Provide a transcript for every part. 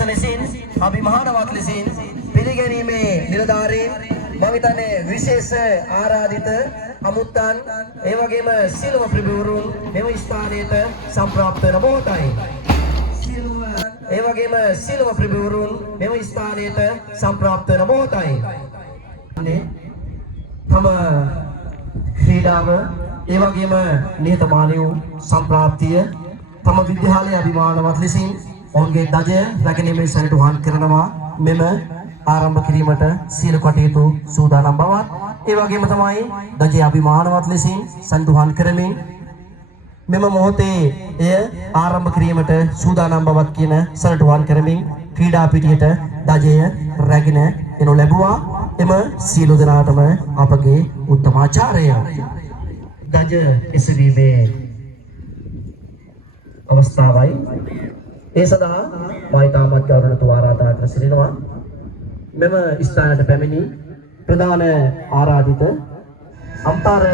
පිරිස ලෙසින් අපි මහානවත් ලෙසින් පිළිගැනීමේ නිලධාරීන් මම හිතන්නේ විශේෂ ආරාධිත අමුත්තන් ඒ වගේම සියලුම ප්‍රභූවරුන් මෙම ස්ථානයට සම්ප්‍රාප්ත වෙන මොහොතයි. ඒ වගේම සියලුම ප්‍රභූවරුන් මෙම ස්ථානයට සම්ප්‍රාප්ත වෙන මොහොතයි. තම ක්‍රීඩාව ඒ වගේම නිහතමානී වූ සම්ප්‍රාප්තිය තම විද්‍යාලයේ අභිමානවත් ලෙසින් ඔවුන්ගේ දජය රැකීමේ සැලටුහන් කරනවා. මෙම ආරම්භ කිරීමට සියලු කටයුතු සූදානම් බවත් ඒ වගේම තමයි දජය අභිමානවත් ලෙසින් සැලටුහන් කරමින් මෙම මොහොතේ එය ආරම්භ කිරීමට සූදානම් බවත් කියන සැලටුහන් කරමින් ක්‍රීඩා පිටියට දජය රැගෙන එනු ලැබුවා. එම සියලු දෙනාටම අපගේ උත්තමාචාරය. දජ එසවීමේ අවස්ථාවයි. ඒ සඳහා මා ඉතාමත් ගෞරවණීය ආරාධනා කර සිටිනවා. මෙම ස්ථානයට පැමිණි ප්‍රධාන ආරාධිත අම්පාර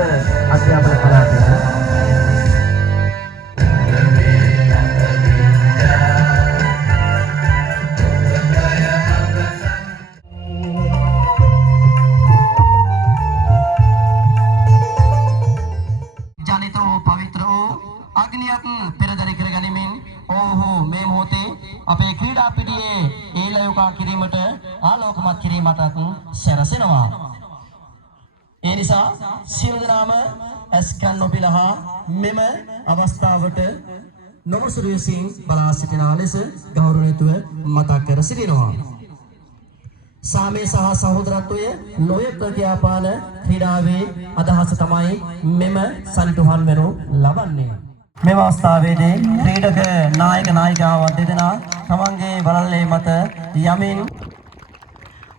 අධ්‍යාපන කලාපය අපේ ක්‍රීඩා පිටියේ ඒලයුකා කිරීමට ආලෝකමත් කිරීමටත් සැරසෙනවා. ඒ නිසා සියලු දෙනාම ඇස්කන් නොපිලහා මෙම අවස්ථාවට නොමසුරුවසින් බලා සිටින ලෙස ගෞරවණීයව මතක් කර සිටිනවා. සාමය සහ සහෝදරත්වය නොයෙක් ප්‍රතිආපාන ක්‍රීඩාවේ අදහස තමයි මෙම සනිටුහන් වෙනු ලබන්නේ. මේ අවස්ථාවේදී ක්‍රීඩක නායක නායිකාවන් දෙදෙනා තමන්ගේ වලල්ලේ මත යමින්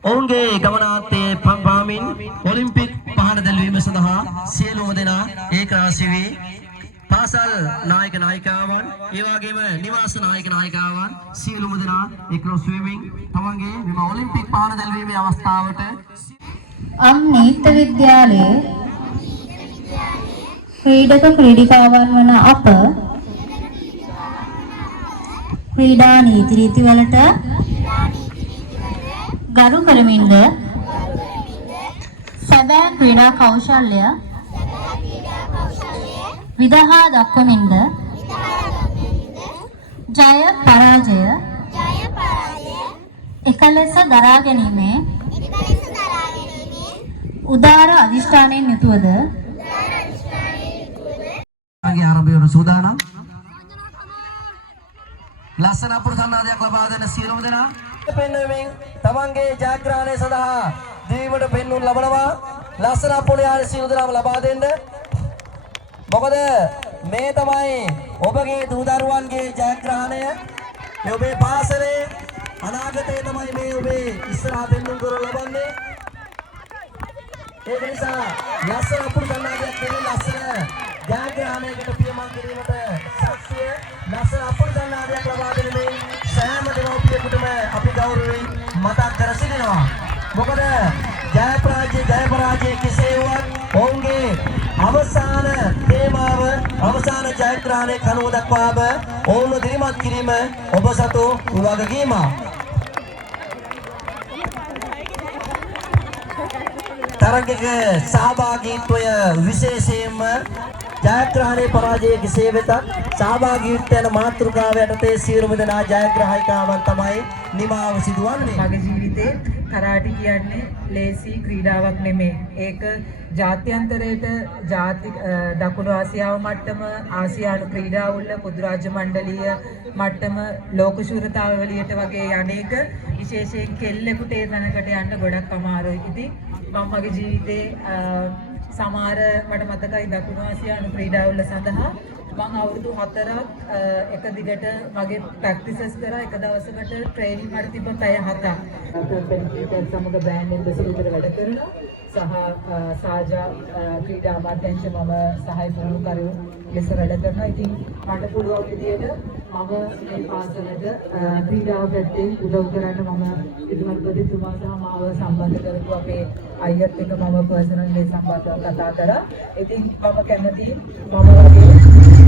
ඔවුන්ගේ ගමනාන්තයේ පාමින් ඔලිම්පික් පහන දැල්වීම සඳහා සියලුම දෙනා ඒකරාශී වී පාසල් නායක නායිකාවන් ඒ වගේම නිවාස නායක නායිකාවන් සියලුම දෙනා එක්රොස් වෙමින් තමන්ගේ මෙම ඔලිම්පික් පහන දැල්වීමේ අවස්ථාවට නීත විද්‍යාලයේ ක්‍රීඩක ක්‍රීඩිකාවන් වන අප ක්‍රීඩා නීති රීති වලට ගරු කරමින්ද සැබෑ ක්‍රීඩා කෞශල්‍ය විදහා දක්වමින්ද ජය පරාජය එකලෙස දරා ගැනීමේ උදාර අධිෂ්ඨානයෙන් යුතුවද ආරම්භය වන සූදානම් ලස්සන අපුරුසන්නාදයක් ලබා දෙන සියලුම දෙනා පෙන්වමින් තමන්ගේ ජයග්‍රහණය සඳහා දීවීමට පෙන්වුම් ලබනවා. ලස්සන අපුරුයාන සියලු දෙනාම ලබා දෙන්න. මොකද මේ තමයි ඔබගේ දූ දරුවන්ගේ ජයග්‍රහණය. මේ ඔබේ පාසලේ අනාගතයේ තමයි මේ ඔබේ ඉස්සරහ පෙන්වුම් කර ලබන්නේ. ඒ නිසා ලස්සන අපුරුසන්නාදයක් දෙන්න ලස්සන ජයග්‍රහණයකට පියමන් කිරීමට සාක්ෂිය ලස්සන අපුරුසන්නාදයක් ලබා දෙන්නේ සෑම දෙමව්පියෙකුටම අපි ගෞරවයෙන් මතක් කර සිටිනවා. මොකද ජය පරාජය කෙසේ වුවත් ඔවුන්ගේ අවසාන තේමාව අවසාන ජයග්‍රහණය කනුව දක්වාම ඔවුන්ව දිරිමත් කිරීම ඔබ සතු වගකීමක්. තරගයක සහභාගීත්වය විශේෂයෙන්ම ජයග්‍රහණයේ පරාජය කෙසේ වෙතත් සහභාගීත්වය යන මාතෘකාව යටතේ සියලුම දෙනා ජයග්‍රාහකයන් තමයි නිමාව සිදුවන්නේ. මගේ ජීවිතේ කරාටි කියන්නේ ලේසි ක්‍රීඩාවක් නෙමෙයි. ඒක ජාත්‍යන්තරයට දකුණු ආසියාව මට්ටම ආසියානු ක්‍රීඩාවල පොදු රාජ්‍ය මණ්ඩලීය මට්ටම ලෝක ශූරතාවලියට වගේ අනේක විශේෂයෙන් කෙල්ලෙකුට ඒ තැනකට යන්න ගොඩක් අමාරුයි. ඉතින් මම මගේ ජීවිතේ සමහර මට මතකයි දකුණු ආසියානු ක්‍රීඩාවල සඳහා මම අවුරුදු 4ක් එක දිගට මගේ ප්‍රැක්ටිසස් කරා. එක දවසකට ට්‍රේනින් වල තිබ්බ පැය 7ක්. අපේ සමග බෑන්ඩ් එම්බසි විතර වැඩ කරනවා. සහ සාජා ක්‍රීඩා අමාත්‍යාංශ මම සහාය පුහුණුකරු ලෙස වැඩ කරනවා. ඉතින් මට පුළුවන් විදියට මම මේ පාසලට ක්‍රීඩාව පැත්තේ උදව් කරන්න මම ඉදුමත්පතිතුමා සහ මාව සම්බන්ධ කරපු අපේ අයියත් එක්ක මම පර්සනල් මේ සම්බන්ධව කතා කරා. ඉතින් මම කැමතියි මම වගේ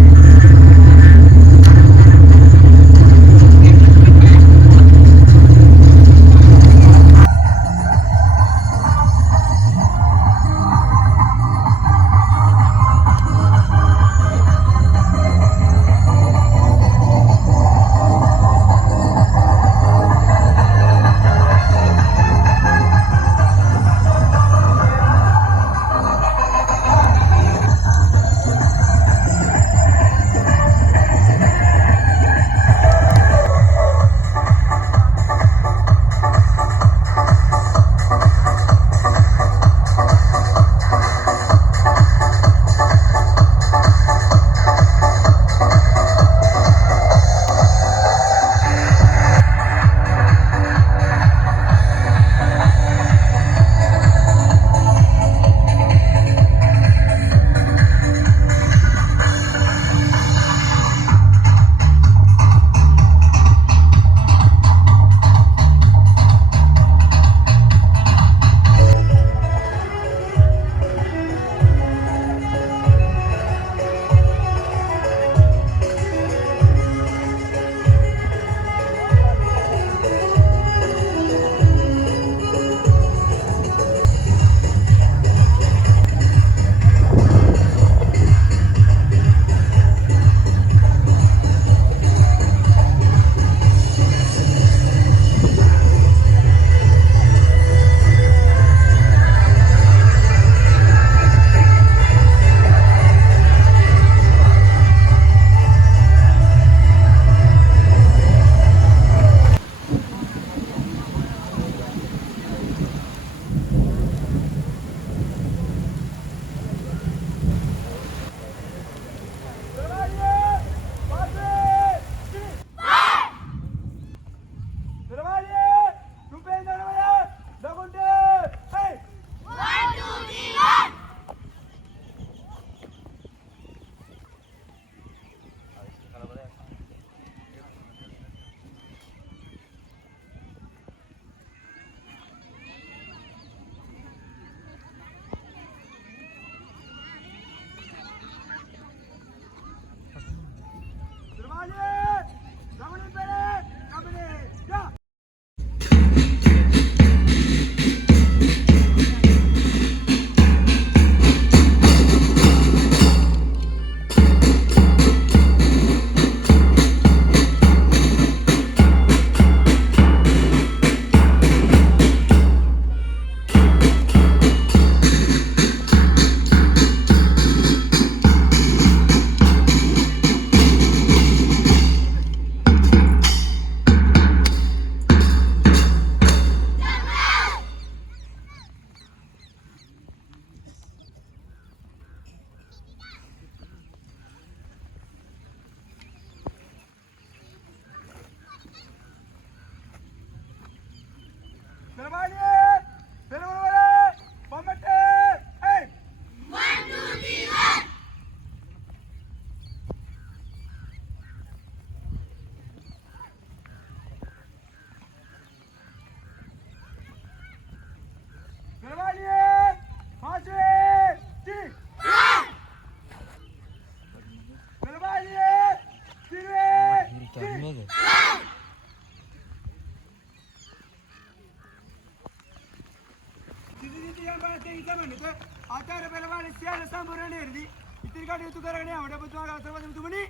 මේ සියල්ල සම්පූර්ණ නිර්දි ඉතිරි කටයුතු කරගෙන යවට ඔබතුමාගේ අවසර තුමනි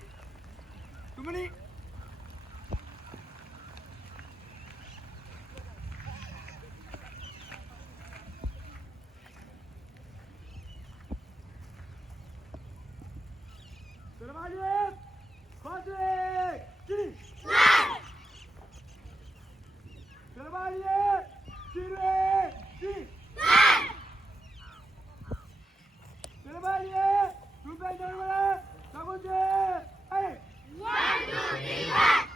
Survive! Patrick! Kiri! Survive! Kiri! Kiri! Survive! Ruben Jarmala! Sagunje! Hey! 1, 2, 3, 4!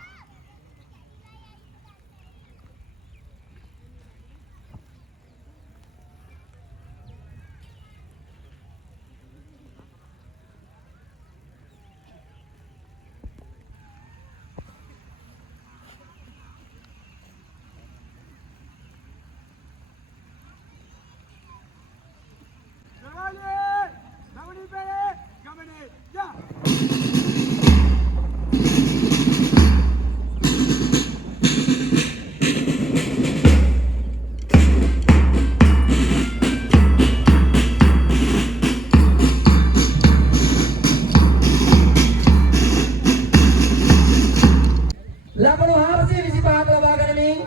ලකුණු 425ක් ලබා ගනිමින්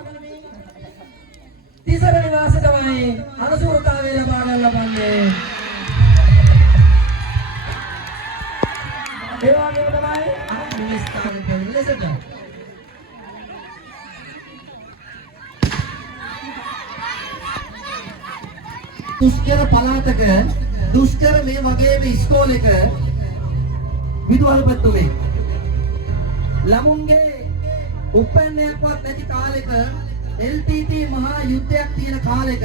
තිසර නිවාස තමයි අනුසූරතාවය ලබා ගන්න ලබන්නේ. ඒ වගේම තමයි අනුමිස් ස්ථානයේ දෙන ලෙසට දුෂ්කර පළාතක දුෂ්කර මේ වගේම ඉස්කෝලේක විදුහල්පතිතුමෙක් ළමුන්ගේ උපන්නයක්වත් නැති කාලෙක LTT මහා යුද්ධයක් තියෙන කාලෙක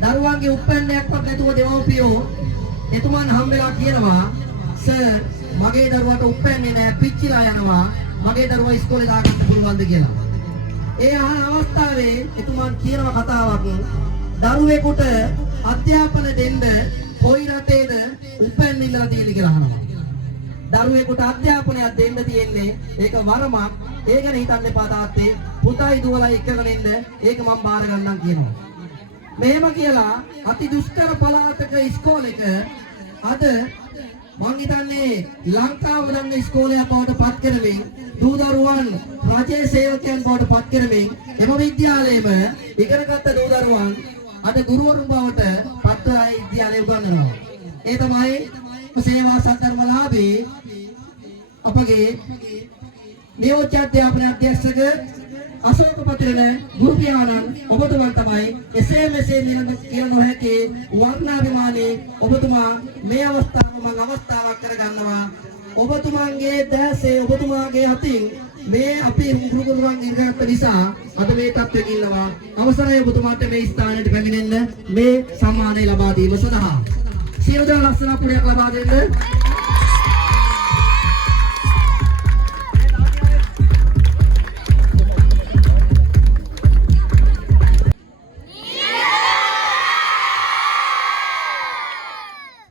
දරුවන්ගේ උපන්නයක්වත් නැතුව දෙමව්පියෝ එතුමන් හම්බෙලා කියනවා සර් මගේ දරුවාට උපන්නේ නැහැ පිච්චිලා යනවා මගේ දරුවා ඉස්කෝලේ දාගන්න පුළුවන්ද කියලා. ඒ අහන අවස්ථාවේ එතුමන් කියනවා කතාවක් දරුවෙකුට අධ්‍යාපන දෙන්න කොයි රටේද උපන්න ඉල්ලලා තියෙන්නේ කියලා අහනවා. දරුවෙකුට අධ්‍යාපනයක් දෙන්න තියෙන්නේ ඒක වරමක්. ඒ ගැන හිතන්න එපා තාත්තේ. පුතයි දුවලා එක්කගෙන ඉන්න. ඒක මම බාර ගන්නම් කියනවා. මෙහෙම කියලා අති දුෂ්කර පළාතක ඉස්කෝලේක අද මං හිතන්නේ ලංකාව නම් ඉස්කෝලයක් බවට පත් කරමින් දූ දරුවන් රජයේ සේවකයන් බවට පත් කරමින් එම විද්‍යාලයේම ඉගෙනගත්ත දූ දරුවන් අද ගුරුවරුන් බවට පත් වෙලා විද්‍යාලයේ උගන්වනවා. ඒ තමයි සේවා සද්ධර්මලාභී අපගේ නියෝජ්‍ය අධ්‍යාපන අධ්‍යක්ෂක අශෝක පතිරණ ගුරු පියාණන් ඔබතුමන් තමයි එසේ මෙසේ කියලා නොහැකි වර්ණාභිමානී ඔබතුමා මේ අවස්ථාව මම අවස්ථාවක් කරගන්නවා ඔබතුමන්ගේ දැසේ ඔබතුමාගේ අතින් මේ අපේ ගුරුතුමන් ඉර්ගත් නිසා අද මේ තත්ත්වෙක ඉන්නවා අවසරයි ඔබතුමාට මේ ස්ථානයට පැමිණෙන්න මේ සම්මානය ලබා දීම සඳහා සියලු දෙනා ලස්සන පුරයක් ලබා දෙන්න